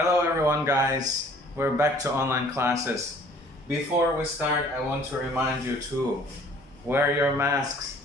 Hello everyone guys, we're back to online classes. Before we start, I want to remind you to wear your masks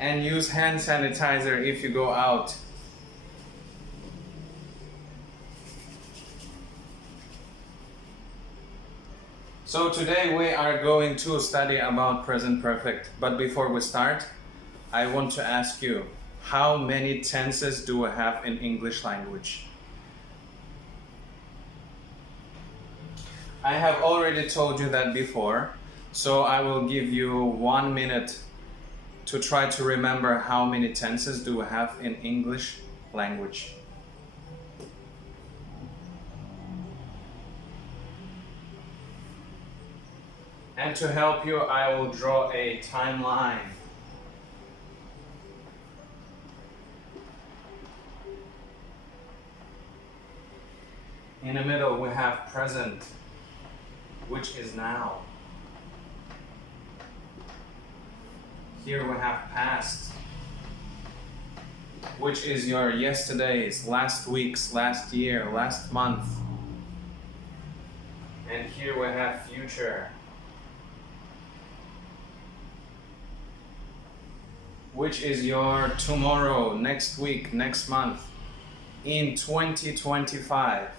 and use hand sanitizer if you go out. So today we are going to study about present perfect, but before we start, I want to ask you, how many tenses do we have in English language? I have already told you that before, so I will give you 1 minute to try to remember how many tenses do we have in English language. And to help you, I will draw a timeline. In the middle, we have present, which is now. Here we have past, which is your yesterday's, last week's, last year, last month. And here we have future, which is your tomorrow, next week, next month, in 2025.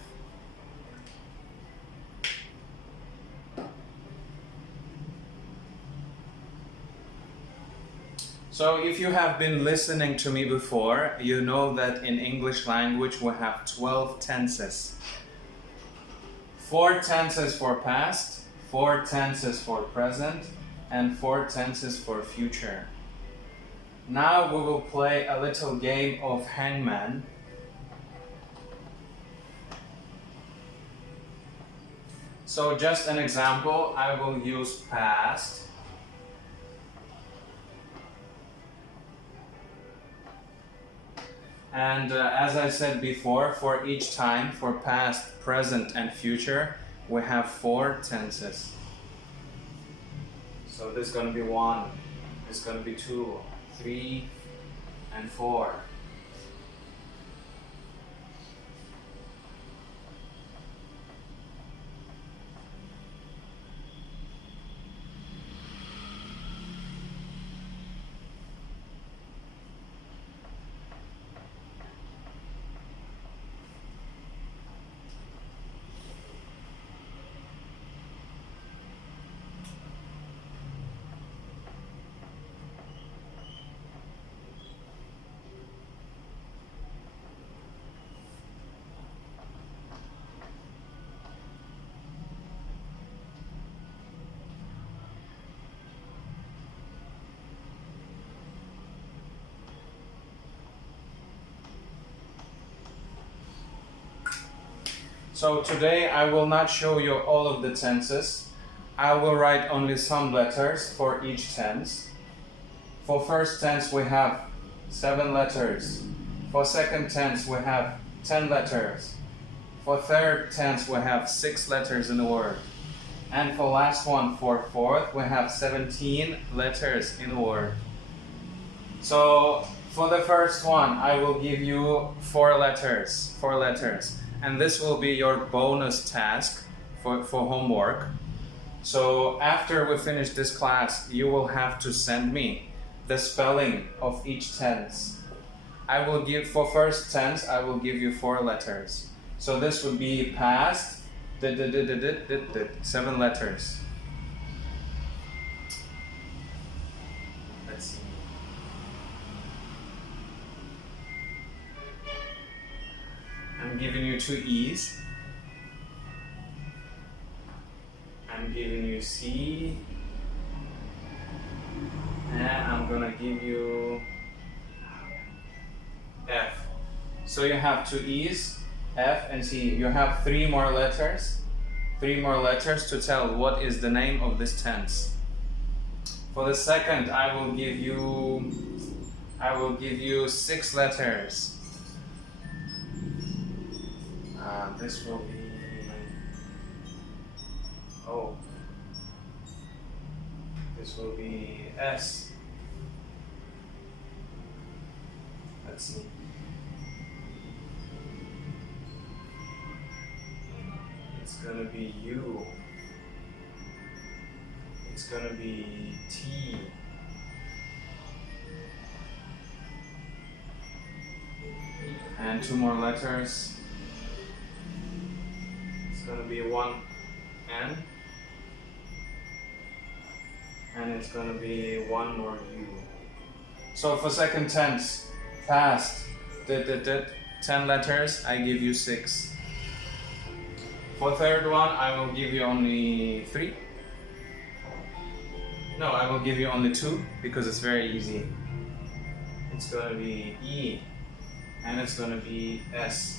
So if you have been listening to me before, you know that in English language we have 12 tenses. 4 tenses for past, 4 tenses for present, and 4 tenses for future. Now we will play a little game of hangman. So just an example, I will use past. And as I said before, for each time, for past, present, and future, we have 4 tenses. So this is going to be 1, this is going to be 2, 3, and 4. So today I will not show you all of the tenses. I will write only some letters for each tense. For first tense we have 7 letters. For second tense we have 10 letters. For third tense we have 6 letters in the word. And for last one, for fourth, we have 17 letters in the word. So for the first one, I will give you 4 letters. And this will be your bonus task for homework. So after we finish this class, you will have to send me the spelling of each tense. I will give, for first tense, I will give you 4 letters. So this would be past, 7 letters. Let's see. I'm giving you 2 E's. I'm giving you C. And I'm gonna give you F. So you have 2 E's, F and C. You have 3 more letters. 3 more letters to tell what is the name of this tense. For the second, I will give you 6 letters. This will be O. This will be S. Let's see. gonna be U. It's gonna be T. And two more letters. It's gonna be one N. And it's gonna be one more U. So for second tense, past, 10 letters, I give you 6. For third one, I will give you only 3. No, I will give you only 2 because it's very easy. It's gonna be E, and it's gonna be S.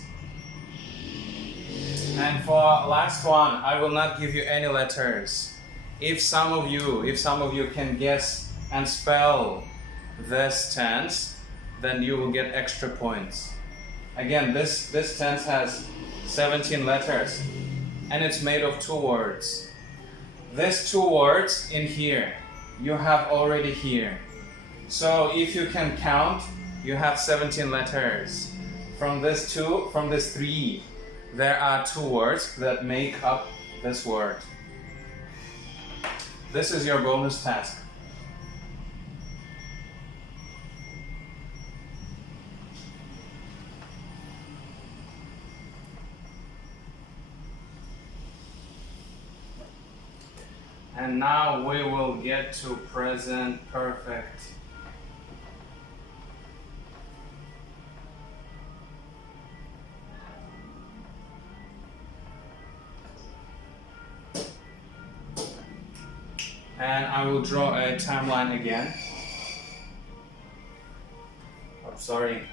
And for last one, I will not give you any letters. If some of you can guess and spell this tense, then you will get extra points. Again, this tense has 17 letters, and it's made of 2 words. These 2 words in here, you have already here. So if you can count, you have 17 letters. From this 3, there are 2 words that make up this word. This is your bonus task. And now we will get to present perfect. And I will draw a timeline again. I'm sorry.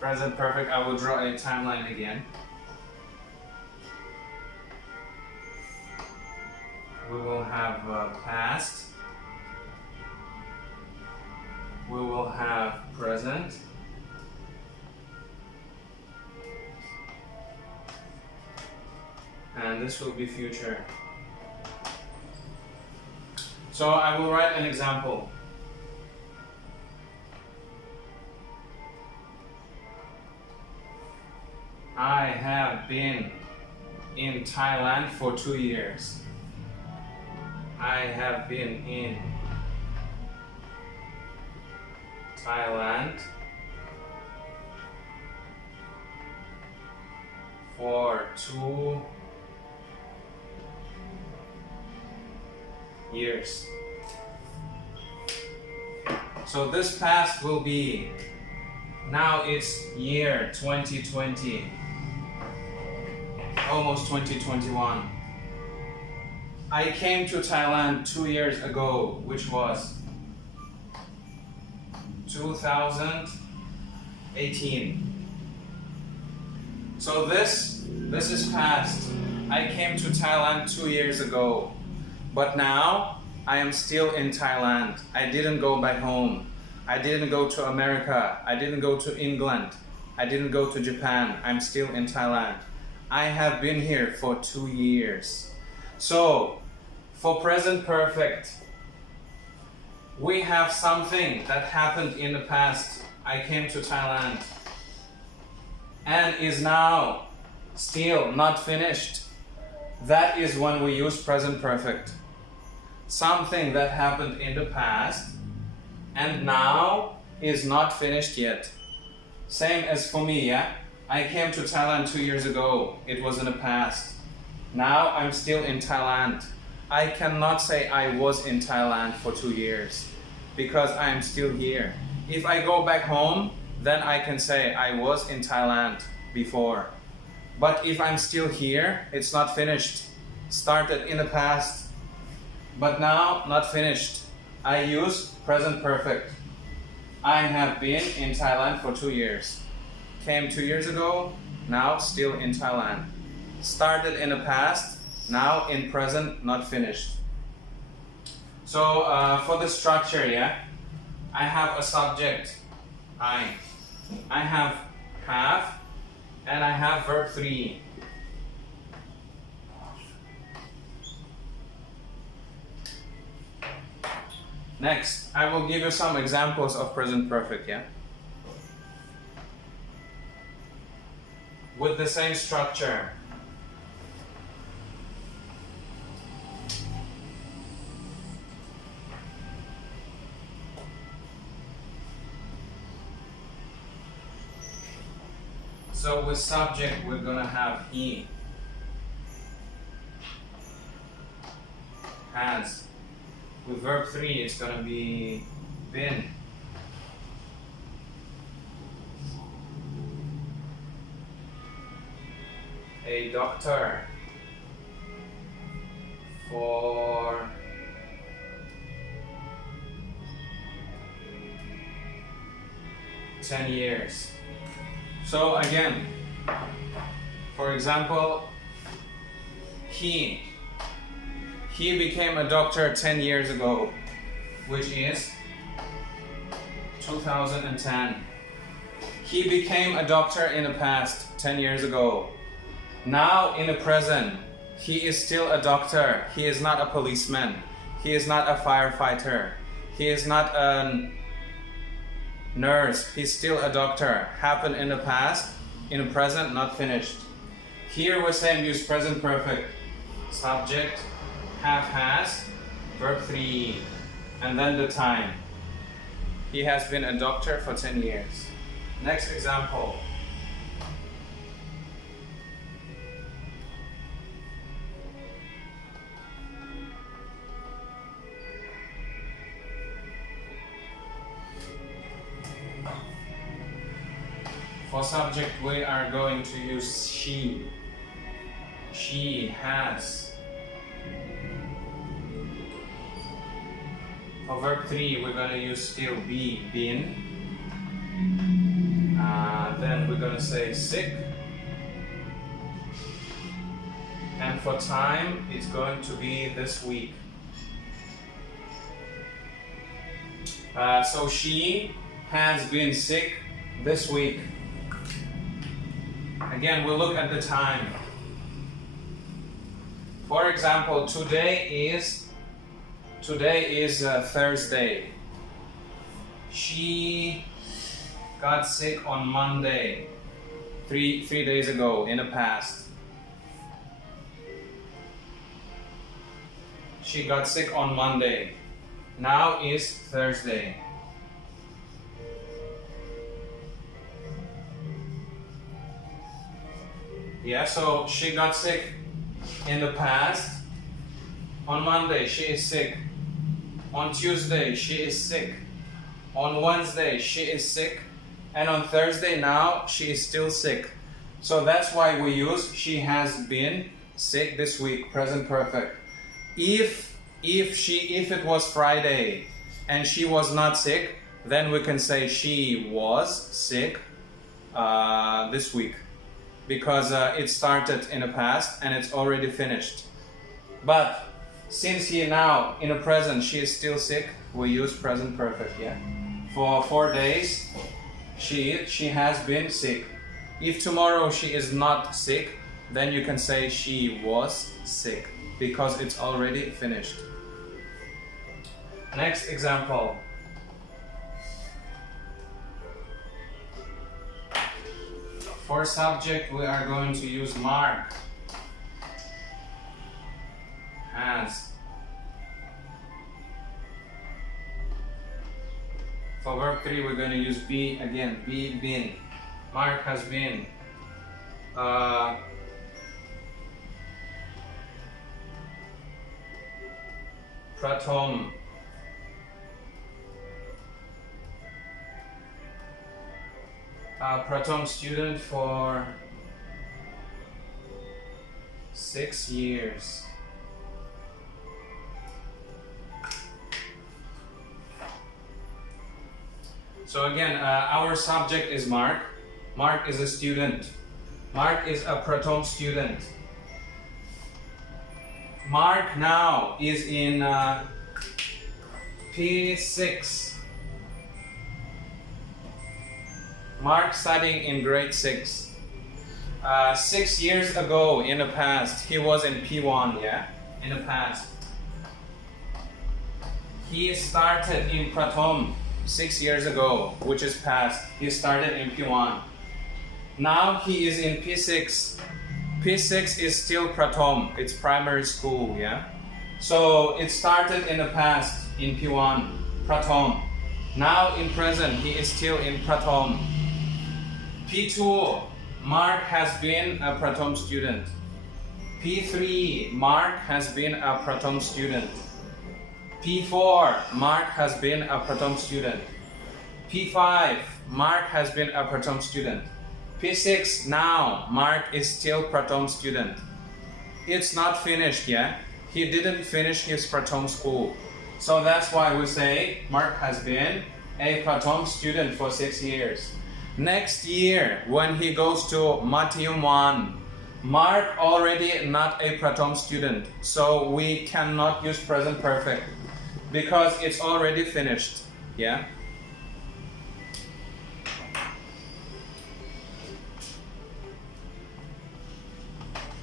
Present perfect, I will draw a timeline again. We will have past. We will have present. And this will be future. So I will write an example. I have been in Thailand for 2 years. I have been in Thailand for 2 years. So this past will be, now it's year 2020, almost 2021. I came to Thailand 2 years ago, which was 2018. So this is past. I came to Thailand 2 years ago, but now I am still in Thailand. I didn't go back home. I didn't go to America. I didn't go to England. I didn't go to Japan. I'm still in Thailand. I have been here for 2 years. So, for present perfect, we have something that happened in the past. I came to Thailand and is now still not finished. That is when we use present perfect. Something that happened in the past and now is not finished yet. Same as for me, yeah? I came to Thailand 2 years ago. It was in the past. Now I'm still in Thailand. I cannot say I was in Thailand for 2 years because I'm still here. If I go back home, then I can say I was in Thailand before. But if I'm still here, it's not finished. Started in the past, but now not finished. I use present perfect. I have been in Thailand for 2 years. Came 2 years ago, now still in Thailand. Started in the past, now in present, not finished. So for the structure, yeah, I have a subject, I have, and I have verb 3. Next, I will give you some examples of present perfect, yeah? with the same structure. So with subject, we're gonna have he, has. With verb 3, it's gonna be been. A doctor for 10 years. So again, for example, he became a doctor 10 years ago, which is 2010. He became a doctor in the past 10 years ago. Now in the present, he is still a doctor. He is not a policeman. He is not a firefighter. He is not a nurse. He's still a doctor. Happened in the past, in the present, not finished. Here we're saying use present perfect. Subject, have, has, verb 3, and then the time. He has been a doctor for 10 years. Next example. For subject, we are going to use she. She has. For verb 3, we're going to use still be, been. Then we're going to say sick. And for time, it's going to be this week. So she has been sick this week. Again, we'll look at the time. For example, today is Thursday. She got sick on Monday, three days ago in the past. She got sick on Monday. Now is Thursday. Yeah, so she got sick in the past. On Monday, she is sick. On Tuesday, she is sick. On Wednesday, she is sick. And on Thursday now, she is still sick. So that's why we use she has been sick this week, present perfect. If it was Friday and she was not sick, then we can say she was sick this week. Because it started in the past and it's already finished. But since here now, in the present, she is still sick, we use present perfect, yeah? For 4 days, she has been sick. If tomorrow she is not sick, then you can say she was sick, because it's already finished. Next example. For subject, we are going to use Mark. Has. For verb 3, we're going to use be again. Be, been. Mark has been. Prathom. Prathom student for 6 years. So again, our subject is Mark. Mark is a student. Mark is a Prathom student. Mark now is in P6. Mark studying in grade 6. 6 years ago in the past, he was in P1, yeah? In the past. He started in Prathom 6 years ago, which is past. He started in P1. Now he is in P6. P6 is still Prathom, it's primary school, yeah? So it started in the past in P1, Prathom. Now in present, he is still in Prathom. P2, Mark has been a Prathom student. P3, Mark has been a Prathom student. P4, Mark has been a Prathom student. P5, Mark has been a Prathom student. P6, now Mark is still Prathom student. It's not finished yet. He didn't finish his Prathom school. So that's why we say Mark has been a Prathom student for 6 years. Next year, when he goes to Madhyam 1, Mark already not a Prathom student. So we cannot use present perfect because it's already finished. Yeah.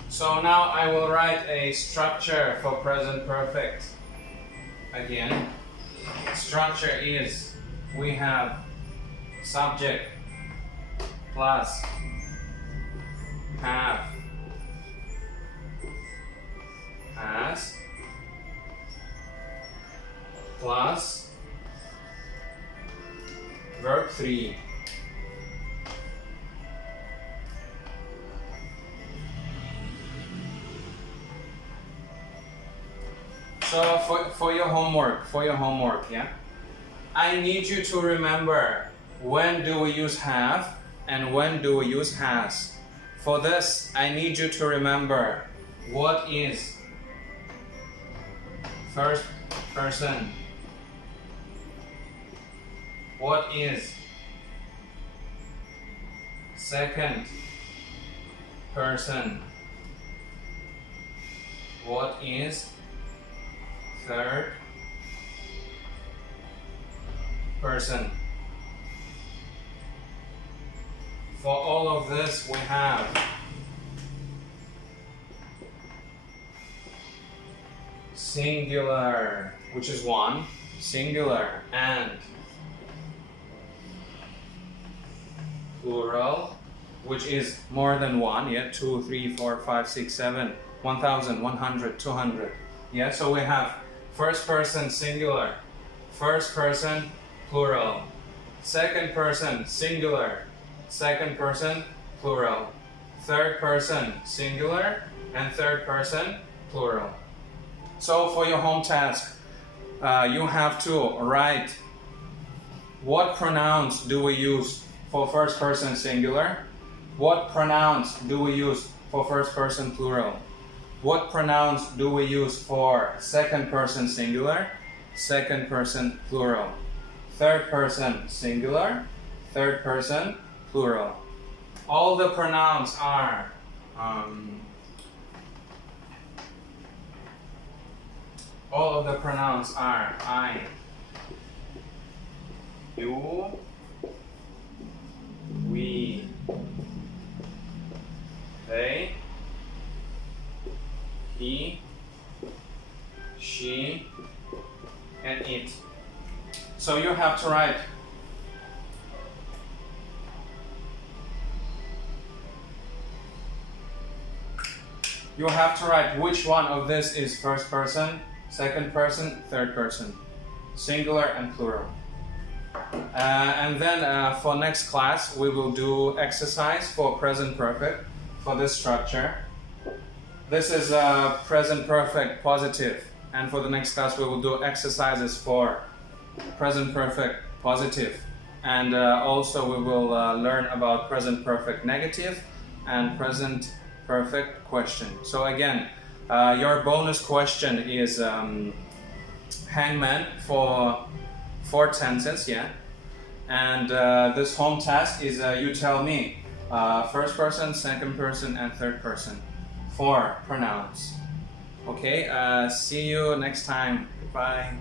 So now I will write a structure for present perfect. Again, structure is we have subject plus have, has, plus verb 3. So for your homework, yeah, I need you to remember when do we use have and when do we use has. For this, I need you to remember what is first person, what is second person, what is third person. For all of this we have singular, which is one, singular, and plural, which is more than one, yeah, 2, 3, 4, 5, 6, 7, 1,000, 100, 200. Yeah, so we have first person singular, first person plural, second person singular, second person plural, third person singular, and third person plural. So for your home task, you have to write what pronouns do we use for first person singular, what pronouns do we use for first person plural, what pronouns do we use for second person singular, second person plural, third person singular, third person plural. All the pronouns are I, you, we, they, he, she, and it. So you have to write which one of this is first person, second person, third person, singular and plural. And then for next class we will do exercise for present perfect for this structure. This is present perfect positive, and for the next class we will do exercises for present perfect positive, and also we will learn about present perfect negative and present perfect question. So again, your bonus question is hangman for 4 tenses, yeah, and this home task is you tell me first person, second person, and third person for pronouns. Okay, see you next time. Goodbye.